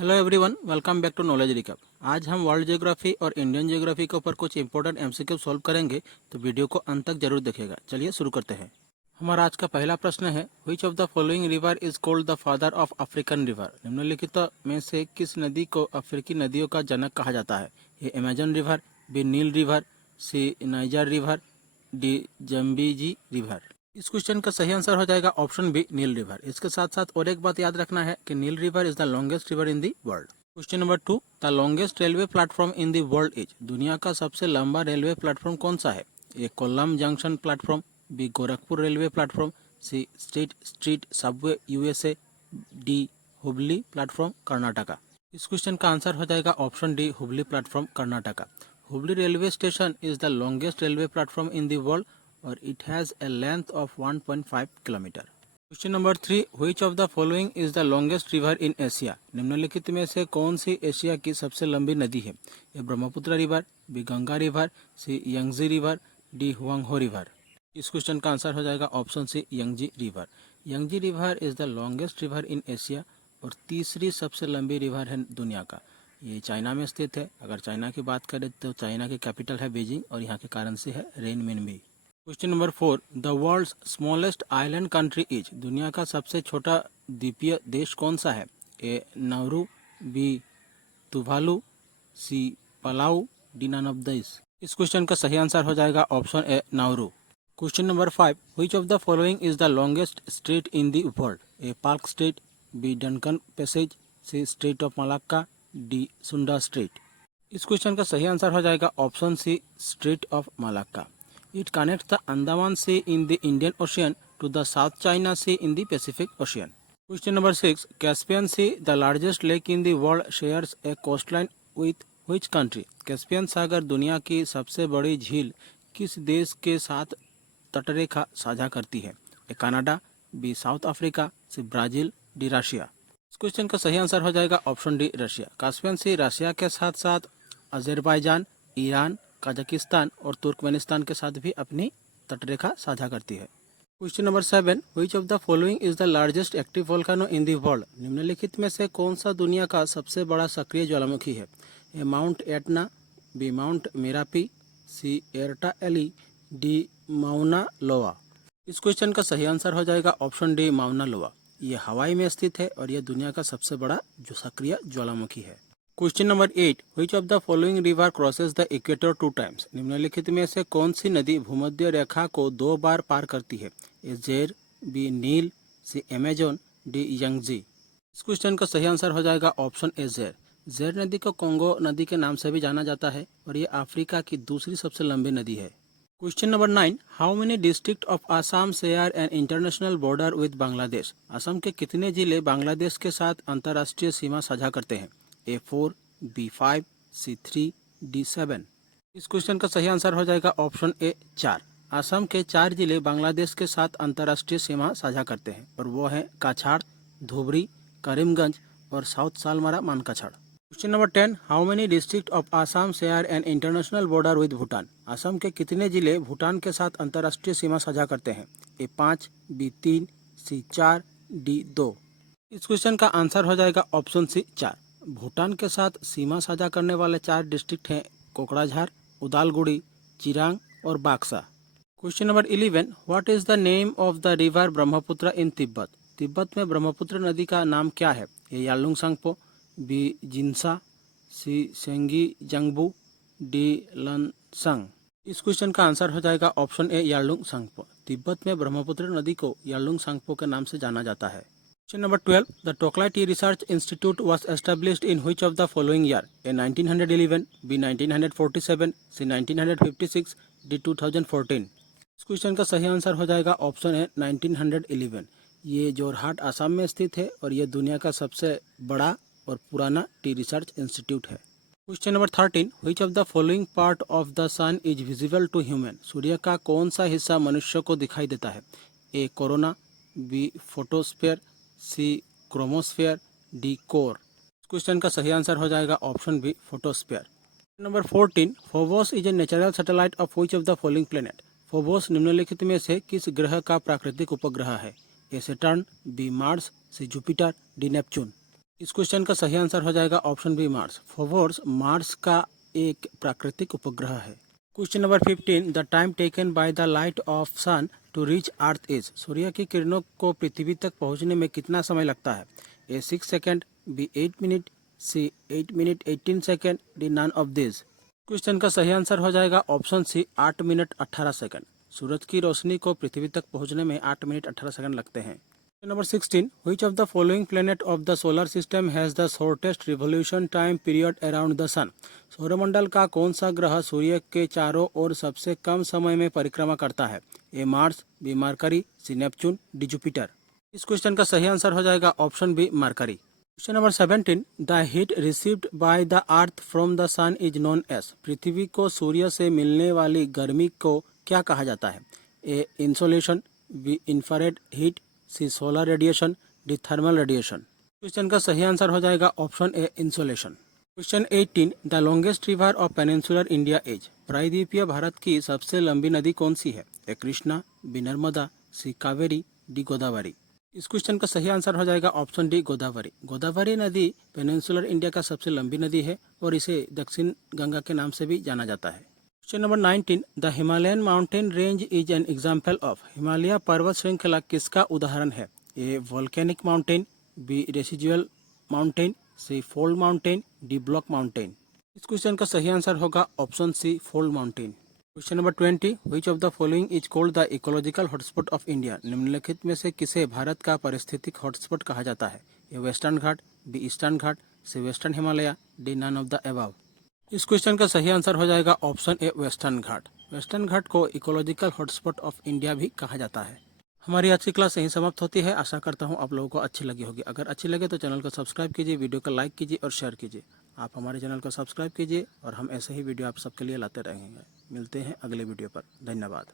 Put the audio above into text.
Hello everyone, welcome back to Knowledge Recap. आज हम world geography और इंडियन ज्योग्राफी के ऊपर कुछ इंपॉर्टेंट एमसीक्यू सॉल्व करेंगे, तो वीडियो को अंत तक जरूर देखिएगा। चलिए शुरू करते हैं। हमारा आज का पहला प्रश्न है, which of the following river is called the father of African river. निम्नलिखित में से किस नदी को अफ्रीकी नदियों का जनक कहा जाता है? ए Amazon river, B Neil river, सी नाइजर रिवर, डी जम्बीजी रिवर। इस क्वेश्चन का सही आंसर हो जाएगा ऑप्शन बी, नील रिवर। इसके साथ साथ और एक बात याद रखना है कि Nile river is the longest river in the world. Question number 2, the longest railway platform in the world is. दुनिया का सबसे लंबा रेलवे प्लेटफॉर्म कौन सा है? A Kollam junction platform, B Gorakhpur railway platform, C State Street Subway USA, D Hubli platform Karnataka. इस question का answer हो जाएगा option D, Hubli platform Karnataka. Hubli railway station is the longest railway platform in the world और it has a length of 1.5 kilometre. Question number 3, which of the following is the longest river in Asia। निम्नलिखित में से कौन C Asia की सबसे लंबी नदी है? A Brahmaputra river, B Ganga river, C Yangtze river, D Huang He river. इस क्वेश्चन का आंसर हो जाएगा option C, Yangtze river. Yangtze river is the longest river in Asia और तीसरी सबसे लंबी रिवर है दुनिया का। ये चाइना में स्थित है। अगर चाइना की बात करें तो चाइना की कैपिटल है बीजिंग और यहाँ के करेंसी है renminbi. Question number 4, the world's smallest island country is. दुनिया का सबसे छोटा द्वीपीय देश कौन सा है? A Nauru, B Tuvalu, C Palau, D none of this. इस क्वेश्चन का सही आंसर हो जाएगा option A, Nauru. Question number 5, which of the following is the longest strait in the world? A Palk Strait, B Duncan Passage, C straight of Malacca, D Sunda straight. इस question का सही answer हो जाएगा option C, straight of Malacca. It connects the Andaman Sea in the Indian Ocean to the South China Sea in the Pacific Ocean. Question number 6, Caspian Sea, the largest lake in the world, shares a coastline with which country? Caspian सागर दुनिया की सबसे बड़ी झील किस देश के साथ तटरेखा साझा करती है? A Canada, B South Africa, C Brazil, D Russia. इस क्वेश्चन का सही आंसर हो जाएगा option D, Russia. Caspian Sea Russia के साथ साथ अजरबैजान, ईरान, कजाकिस्तान और तुर्कमेनिस्तान के साथ भी अपनी तटरेखा साझा करती है। Question number 7, which of the following is the largest active volcano in the world. निम्नलिखित में से कौन सा दुनिया का सबसे बड़ा सक्रिय ज्वालामुखी है? A Mount Etna, B Mount Merapi, C Erta Ale, D Mauna Loa. इस क्वेश्चन का सही आंसर हो जाएगा ऑप्शन डी, माउना लोआ। ये हवाई में स्थित है और यह दुनिया का सबसे बड़ा जो सक्रिय ज्वालामुखी है। Question number 8, which of the following river crosses the equator 2 times. निम्नलिखित में से कौन सी नदी भूमध्य रेखा को 2 बार पार करती है? ए जेर, बी नील, सी अमेजन, डी यंगजी। इस क्वेश्चन का सही आंसर हो जाएगा ऑप्शन ए, जेर। जेर नदी को कोंगो नदी के नाम से भी जाना जाता है और ये अफ्रीका की दूसरी सबसे लंबी नदी है। Question number 9, how many district of Assam share an international border with Bangladesh. Assam के कितने जिले बांग्लादेश के साथ अंतर्राष्ट्रीय सीमा साझा करते हैं? A4, B5, C3, D7। इस क्वेश्चन का सही आंसर हो जाएगा ऑप्शन ए, 4। असम के 4 जिले बांग्लादेश के साथ अंतर्राष्ट्रीय सीमा साझा करते हैं और वो हैं काछाड़, धुबरी, करीमगंज और South Salmara Mankachar. Question number 10, how many district of Assam share an international border with Bhutan. Assam के कितने जिले भूटान के साथ अंतर्राष्ट्रीय सीमा साझा करते हैं? A5, B3, C4, D2। इस क्वेश्चन का आंसर हो जाएगा ऑप्शन सी, 4। भूटान के साथ सीमा साझा करने वाले 4 डिस्ट्रिक्ट हैं कोकराझार, उदालगुड़ी, चिरांग और Baksa. Question number 11, what is the name of the river Brahmaputra in Tibet. Tibet में ब्रह्मपुत्र नदी का नाम क्या है? A Yarlung Tsangpo, B Jinsha, C Senge Zangbo, D Lancang. इस क्वेश्चन का आंसर हो जाएगा option A, Yarlung Tsangpo. Tibet में ब्रह्मपुत्र नदी को यालुंग सांगपो के नाम से जाना जाता है। Question number 12, the Toklai Tea Research Institute was established in which of the following year? A 1911, B 1947, C 1956, D 2014। इस क्वेश्चन का सही आंसर हो जाएगा ऑप्शन है 1911। ये जोरहाट आसाम में स्थित है और यह दुनिया का सबसे बड़ा और पुराना टी रिसर्च इंस्टीट्यूट है। Question number 13, which of the following part of the sun is visible to human. सूर्य का कौन सा हिस्सा मनुष्य को दिखाई देता है? A corona, B photosphere, C chromosphere, D core. Question का सही आंसर हो जाएगा option B, photosphere. Number 14, Phobos is a natural satellite of which of the following planet. Phobos निम्नलिखित में से किस ग्रह का प्राकृतिक उपग्रह है? A Saturn, B Mars, C Jupiter, D Neptune. इस क्वेश्चन का सही आंसर हो जाएगा option B Mars. Phobos Mars का एक प्राकृतिक उपग्रह है। Question number 15, the time taken by the light of sun to reach earth is. सूर्य की किरणों को पृथ्वी तक पहुंचने में कितना समय लगता है? A 6 second, B 8 minute, C 8 minute 18 second, D none of this. Question का सही आंसर हो जाएगा ऑप्शन सी 8 मिनट 18 सेकेंड। सूरज की रोशनी को पृथ्वी तक पहुंचने में 8 मिनट 18 सेकंड लगते हैं। Number 16, which of the following planet of the solar system has the shortest revolution time period around the sun? सौरमंडल का कौन सा ग्रह सूर्य के चारों ओर सबसे कम समय में परिक्रमा करता है? A Mars, B Mercury, C Neptune, D Jupiter. इस क्वेश्चन का सही आंसर हो जाएगा option B Mercury. Question number 17, the heat received by the earth from the sun is known as. पृथ्वी को सूर्य से मिलने वाली गर्मी को क्या कहा जाता है? A insolation, B infrared heat, C solar radiation, D thermal radiation. Question का सही आंसर हो जाएगा option A insolation. Question 18, the longest river of peninsular India is. प्रायद्वीपीय भारत की सबसे लंबी नदी कौन सी है? A Krishna, B Narmada, C Kaveri, D Godavari. इस क्वेश्चन का सही आंसर हो जाएगा ऑप्शन डी गोदावरी। गोदावरी नदी पेनिनसुलर इंडिया का सबसे लंबी नदी है और इसे दक्षिण गंगा के नाम से भी जाना जाता है। Question number 19, the Himalayan mountain range is an example of. Himalaya पर्वत श्रृंखला किसका उदाहरण है? A volcanic mountain, B residual mountain, C fold mountain, D block mountain. इस क्वेश्चन का सही आंसर होगा option C fold mountain. Question number 20, which of the following is called the ecological hotspot of India. निम्नलिखित में से किसे भारत का पारिस्थितिक हॉटस्पॉट कहा जाता है? A western Ghat, B eastern Ghat, C western Himalaya, D none of the above. इस क्वेश्चन का सही आंसर हो जाएगा option A western Ghat. Western Ghat को इकोलॉजिकल हॉटस्पॉट ऑफ इंडिया भी कहा जाता है। हमारी आज की क्लास यहीं समाप्त होती है। आशा करता हूँ आप लोगों को अच्छी लगी होगी। अगर अच्छी लगे तो चैनल को सब्सक्राइब कीजिए, वीडियो को लाइक कीजिए और शेयर कीजिए। आप हमारे चैनल को सब्सक्राइब कीजिए और हम ऐसे ही वीडियो आप सबके लिए लाते रहेंगे। मिलते हैं अगले वीडियो पर। धन्यवाद।